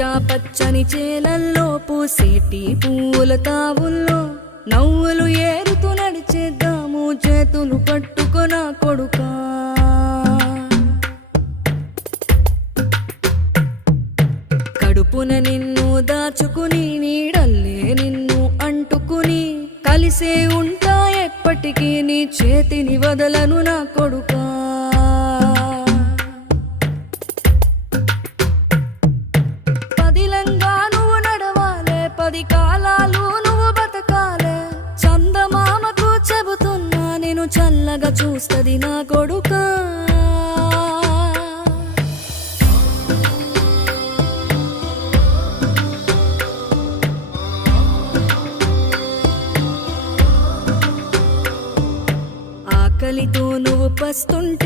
పచ్చా పచ్చని చేలల్లో పూసేటి పూల తావుల్లో నవ్వులు ఏరుతూ నడిచేద్దాము చేతులు పట్టుకొన కొడుకా. కడుపున నిన్ను దాచుకుని నీడల్లే నిన్ను అంటుకుని కలిసే ఉంటా ఎప్పటికీ నీ చేతిని వదలను నా కొడుకా. పదిలంగా నువ్వు నడవాలే, 10 కాలాలు నువ్వు బతకాలే. చందమామకు చెబుతున్నా నేను చల్లగా చూస్తది నా కొడుకా. ఆకలితో నువ్వు పస్తుంటే